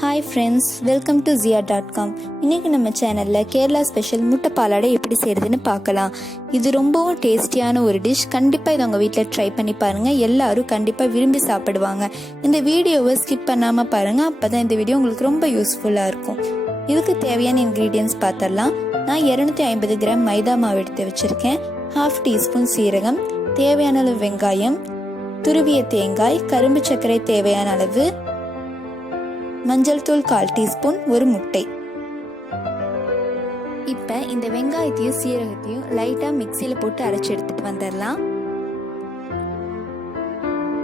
Hi friends, welcome to Zoya.com. இன்றைக்கி நம்ம சேனலில் கேரளா ஸ்பெஷல் முட்டை பாலாடை எப்படி செய்கிறதுன்னு பார்க்கலாம். இது ரொம்பவும் டேஸ்டியான ஒரு டிஷ். கண்டிப்பாக இதை உங்கள் வீட்டில் ட்ரை பண்ணி பாருங்கள். எல்லாரும் கண்டிப்பாக விரும்பி சாப்பிடுவாங்க. இந்த வீடியோவை ஸ்கிப் பண்ணாமல் பாருங்கள். அப்போ தான் இந்த வீடியோ உங்களுக்கு ரொம்ப யூஸ்ஃபுல்லாக இருக்கும். இதுக்கு தேவையான இன்க்ரீடியன்ட்ஸ் பார்த்துடலாம். நான் 250 கிராம் மைதா மாவு எடுத்து வச்சுருக்கேன். 1/2 டீஸ்பூன் சீரகம், தேவையான அளவு வெங்காயம், துருவிய தேங்காய், கரும்பு சர்க்கரை தேவையான அளவு, மஞ்சள் தூள் 1/4 டீஸ்பூன், ஒரு முட்டை. இப்போ இந்த வெங்காயத்தையும் சீரகத்தையும் லைட்டாக மிக்சியில் போட்டு அரைச்சி எடுத்துட்டு வந்துடலாம்.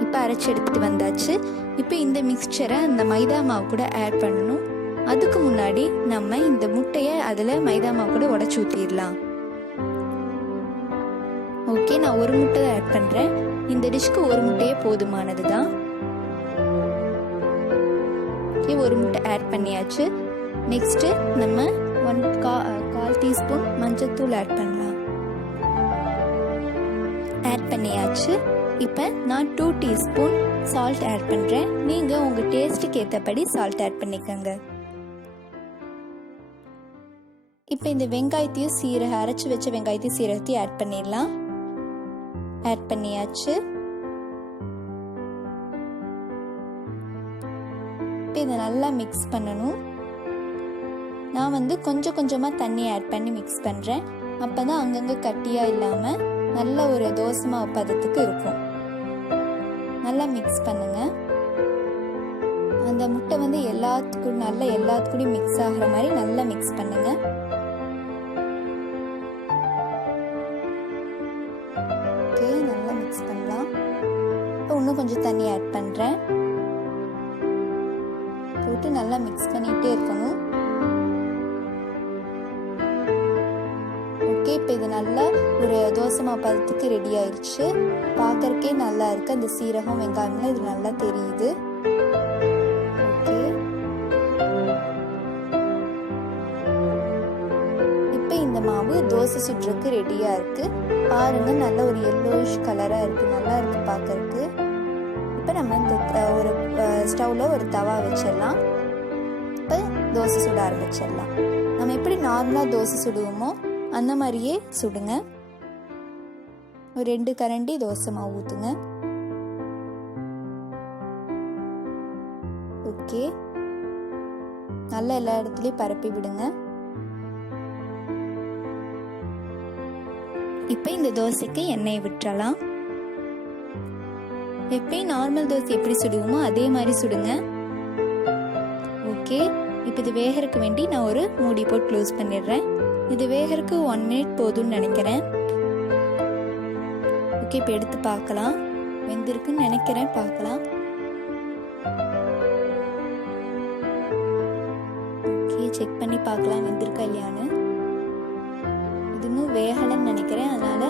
இப்போ அரைச்சி எடுத்துட்டு வந்தாச்சு. இப்போ இந்த மிக்சரை அந்த மைதா மாவு கூட ஆட் பண்ணணும். அதுக்கு முன்னாடி நம்ம இந்த முட்டையை அதில் மைதா மாவு கூட உடச்சி ஊற்றிடலாம். ஓகே, நான் ஒரு முட்டை ஆட் பண்ணுறேன். இந்த டிஷ்க்கு ஒரு முட்டையே போதுமானது தான். ஒரு முட்டை ஆட் பண்ணியாச்சு. நெக்ஸ்ட் நம்ம 1/4 டீஸ்பூன் மஞ்சள் தூள் ஆட் பண்ணலாம். ஆட் பண்ணியாச்சு. இப்போ நான் 2 டீஸ்பூன் சால்ட் ஆட் பண்ணுறேன். நீங்கள் உங்கள் டேஸ்ட்டுக்கு ஏற்றபடி சால்ட் ஆட் பண்ணிக்கோங்க. இப்போ இந்த வெங்காயத்தையும் அரைச்சி வச்ச வெங்காயத்தையும் சீரகத்தையும் ஆட் பண்ணிடலாம். ஆட் பண்ணியாச்சு. இதை நல்லா மிக்ஸ் பண்ணணும். நான் கொஞ்சம் கொஞ்சமாக தண்ணி ஆட் பண்ணி மிக்ஸ் பண்ணுறேன். அப்போ தான் அங்கங்கே கட்டியாக இல்லாமல் நல்ல ஒரு தோசை மாவு பதத்துக்கு இருக்கும். நல்லா மிக்ஸ் பண்ணுங்க. அந்த முட்டை எல்லாத்துக்கூடையும் மிக்ஸ் ஆகிற மாதிரி நல்லா மிக்ஸ் பண்ணுங்க. ஓகே, நல்லா மிக்ஸ் பண்ணலாம். இப்போ இன்னும் கொஞ்சம் தண்ணி ஆட் பண்ணுறேன். போட்டு நல்லா மிக்ஸ் பண்ணிட்டே இருக்கணும். ஓகே, இப்போ இது நல்லா ஒரு தோசை மாவு பதத்துக்கு ரெடி ஆயிடுச்சு. பார்க்கறக்கே நல்லா இருக்கு. அந்த சீரகம் வெங்காயம்லாம் இது நல்லா தெரியுது. ஓகே, இப்போ இந்த மாவு தோசை சுடுறதுக்கு ரெடியா இருக்கு. பாருங்க, நல்ல ஒரு yellowish கலரா இருக்கு. நல்லா இருக்கு பார்க்கறதுக்கு. இப்போ நம்ம இந்த ஒரு ஸ்டவ்வில் ஒரு தவா வச்சிடலாம். இப்போ தோசை சுட ஆரம்பிச்சிடலாம். நம்ம எப்படி நார்மலாக தோசை சுடுவோமோ அந்த மாதிரியே சுடுங்க. ஒரு 2 கரண்டி தோசை மாவு ஊற்றுங்க. ஓகே, நல்லா எல்லா இடத்துலையும் பரப்பி விடுங்க. இப்போ இந்த தோசைக்கு எண்ணெயை விட்டுறலாம். எப்பயும் நார்மல் தோசை எப்படி சுடுவோமோ அதே மாதிரி சுடுங்க. ஓகே, இப்போ இது வேகறதுக்கு வேண்டி நான் ஒரு மூடி போட்டு க்ளோஸ் பண்ணிடுறேன். இது வேகறதுக்கு 1 மினிட் போதும்னு நினைக்கிறேன். ஓகே, இப்போ எடுத்து பார்க்கலாம். வெந்திருக்குன்னு நினைக்கிறேன். பார்க்கலாம். ஓகே, செக் பண்ணி பார்க்கலாம் வெந்திருக்கா இல்லையான்னு. இது இன்னும் வேகலைன்னு நினைக்கிறேன். அதனால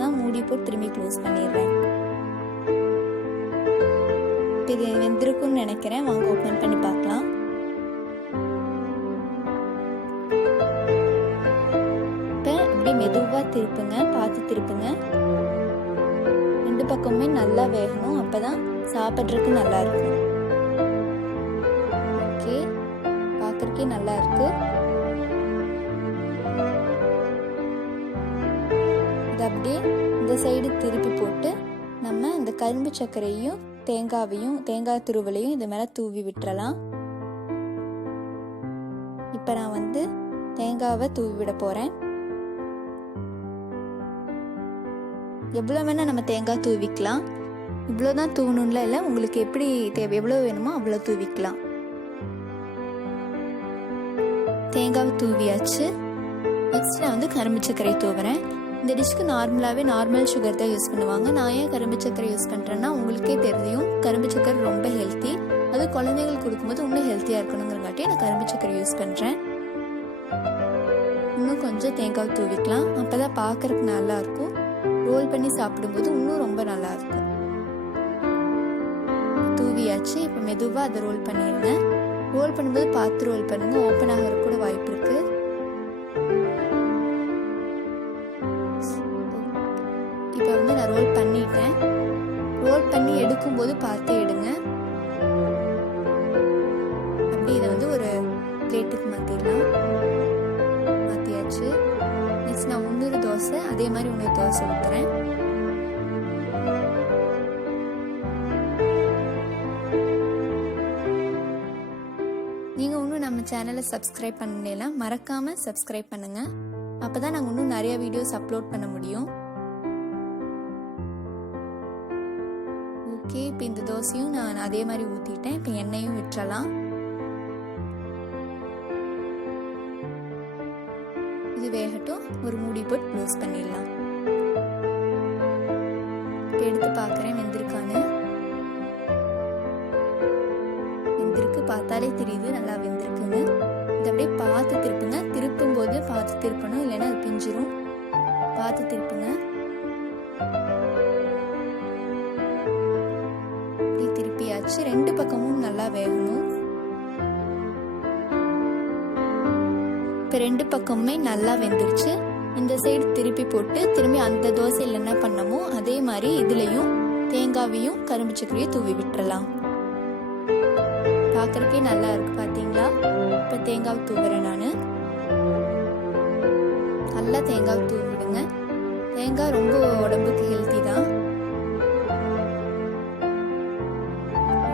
நான் மூடி போட்டு திரும்பி க்ளோஸ் பண்ணிடுறேன். இது வெந்திருக்குன்னு நினைக்கிறேன். வாங்க ஓப்பன் பண்ணி பார்க்கலாம். இப்போ இப்படி மெதுவாக திருப்புங்க, பார்த்து திருப்புங்க. 2 பக்கமுமே நல்லா வேகணும். அப்பதான் சாப்பிட்றதுக்கு நல்லா இருக்கும். ஓகே, பார்க்கறதுக்கே நல்லா இருக்கு. இது அப்படியே இந்த சைடு திருப்பி போட்டு நம்ம இந்த கரும்பு சர்க்கரையும் தேங்காய் துருவலையும் இது மேலே தூவி விட்டுறலாம். இப்போ நான் தேங்காவை தூவி விட போகிறேன். எவ்வளோ வேணால் நம்ம தேங்காய் தூவிக்கலாம். இவ்வளோதான் தூவணும்ல இல்லை, உங்களுக்கு எப்படி தேவை எவ்வளோ வேணுமோ அவ்வளோ தூவிக்கலாம். தேங்காவை தூவியாச்சு. நெக்ஸ்ட் நான் கரும்பு சர்க்கரை தூவுறேன். இந்த டிஷ்க்கு நார்மல் சுகர் தான் யூஸ் பண்ணுவாங்க. நான் ஏன் கரும்பு சர்க்கரை யூஸ் பண்ணுறேன்னா உங்களுக்கே தெரியும், கரும்பு சர்க்கரை ரொம்ப ஹெல்த்தி. அது குழந்தைங்களுக்கு கொடுக்கும்போது இன்னும் ஹெல்த்தியாக இருக்கணுங்கிறங்காட்டி நான் கரும்பு சர்க்கரை யூஸ் பண்ணுறேன். இன்னும் கொஞ்சம் தேங்காய் தூவிக்கலாம். அப்போ தான் பார்க்கறதுக்கு நல்லா இருக்கும். ரோல் பண்ணி சாப்பிடும்போது இன்னும் ரொம்ப நல்லா இருக்கும். தூவியாச்சு. இப்போ மெதுவாக அதை ரோல் பண்ணிடுங்க. ரோல் பண்ணும்போது பார்த்து ரோல் பண்ணுங்க. ஓப்பன் ஆகிற கூட வாய்ப்பு இருக்கு. இப்போ நான் ரோல் பண்ணிட்டேன். ரோல் பண்ணி எடுக்கும்போது பார்த்து எடுங்க. பிளேட்டுக்கு மாற்றிடலாம். மாற்றியாச்சு. நெக்ஸ்ட் நான் இன்னொரு தோசை அதே மாதிரி இன்னொரு தோசை ஊற்றுறேன். நீங்கள் இன்னும் நம்ம சேனலை சப்ஸ்கிரைப் பண்ணலாம், மறக்காமல் சப்ஸ்கிரைப் பண்ணுங்கள். அப்போ தான் நாங்கள் இன்னும் நிறைய வீடியோஸ் அப்லோட் பண்ண முடியும். ஓகே, இப்போ இந்த தோசையும் நான் அதே மாதிரி ஊற்றிட்டேன். இப்போ எண்ணெயும் விட்டுறலாம். இது வேகட்டும். ஒரு மூடி போட்டு க்ளோஸ் பண்ணிடலாம். இப்போ எடுத்து பார்க்குறேன் வெந்திருக்கான்னு. வெந்திருக்கு, பார்த்தாலே தெரியுது நல்லா வெந்திருக்குன்னு. இதை அப்படியே பார்த்து திருப்புங்க. திருப்பும் போது பார்த்து திருப்பணும், இல்லைன்னா அது பிஞ்சிரும். பார்த்து திருப்புங்க. இப்படி திருப்பியாச்சு. 2 பக்கமும் நல்லா வேகணும். இப்போ 2 பக்கமுமே நல்லா வெந்துருச்சு. இந்த சைடு திருப்பி போட்டு திரும்பி அந்த தோசையில் என்ன பண்ணமோ அதே மாதிரி இதுலேயும் தேங்காவையும் கரும்பு சக்கரையும் தூவி விட்டுறலாம். பார்க்கறக்கே நல்லா இருக்கு பார்த்தீங்களா? இப்போ தேங்காய் தூவுறேன் நான். நல்லா தேங்காய் தூவி விடுங்க. தேங்காய் ரொம்ப உடம்புக்கு ஹெல்த்தி தான்.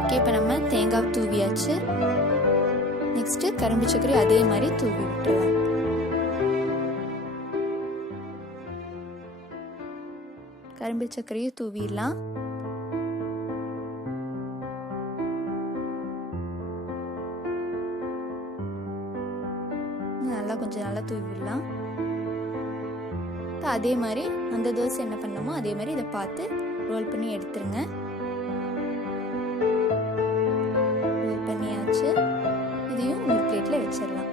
ஓகே, இப்போ நம்ம தேங்காய் தூவியாச்சு. நெக்ஸ்ட் கரும்பு சக்கரை அதே மாதிரி தூவி விட்டுறலாம். கரும்பு சக்கரையும் தூவிடலாம். நல்லா கொஞ்சம் நல்லா தூவிடலாம். அதே மாதிரி அந்த தோசை என்ன பண்ணமோ அதே மாதிரி இதை பார்த்து ரோல் பண்ணி எடுத்துருங்க. ரோல் பண்ணியாச்சு. இதையும் ஒரு பிளேட்ல வச்சிடலாம்.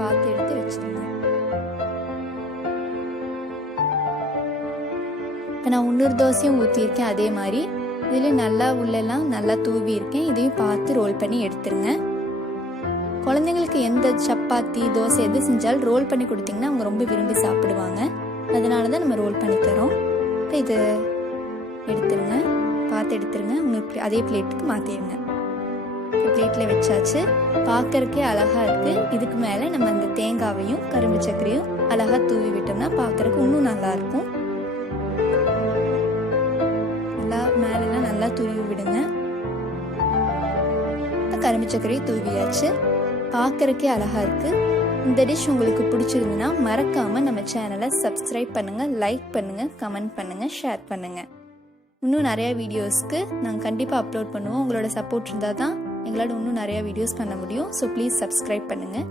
பார்த்து எடுத்து வச்சிருங்க. இப்போ நான் இன்னொரு தோசையும் ஊற்றிருக்கேன். அதே மாதிரி இதில் நல்லா உள்ளெல்லாம் நல்லா தூவி இருக்கேன். இதையும் பார்த்து ரோல் பண்ணி எடுத்துருங்க. குழந்தைங்களுக்கு எந்த சப்பாத்தி தோசை எது செஞ்சாலும் ரோல் பண்ணி கொடுத்தீங்கன்னா அவங்க ரொம்ப விரும்பி சாப்பிடுவாங்க. அதனால தான் நம்ம ரோல் பண்ணி தரோம். இப்போ இது எடுத்துருங்க. பார்த்து எடுத்துருங்க. உங்களுக்கு அதே பிளேட்டுக்கு மாற்றிடுங்க. பிளேட்டில் வச்சாச்சு. பார்க்கறக்கே அழகாக இருக்குது. இதுக்கு மேலே நம்ம அந்த தேங்காவையும் கரும்பு சக்கரையும் அழகாக தூவி விட்டோம்னா பார்க்கறக்கு இன்னும் நல்லாயிருக்கும். நல்லா மேலெல்லாம் நல்லா தூவி விடுங்க. கரும்பு சக்கரையை தூவியாச்சு. பார்க்கறக்கே அழகாக இருக்குது. இந்த டிஷ் உங்களுக்கு பிடிச்சிருந்துன்னா மறக்காமல் நம்ம சேனலை சப்ஸ்கிரைப் பண்ணுங்கள், லைக் பண்ணுங்கள், கமெண்ட் பண்ணுங்கள், ஷேர் பண்ணுங்கள். இன்னும் நிறையா வீடியோஸ்க்கு நாங்கள் கண்டிப்பாக அப்லோட் பண்ணுவோம். உங்களோட சப்போர்ட் இருந்தால் தான் எங்களால் இன்னும் நிறையா வீடியோஸ் பண்ண முடியும். ஸோ ப்ளீஸ் சப்ஸ்கிரைப் பண்ணுங்கள்.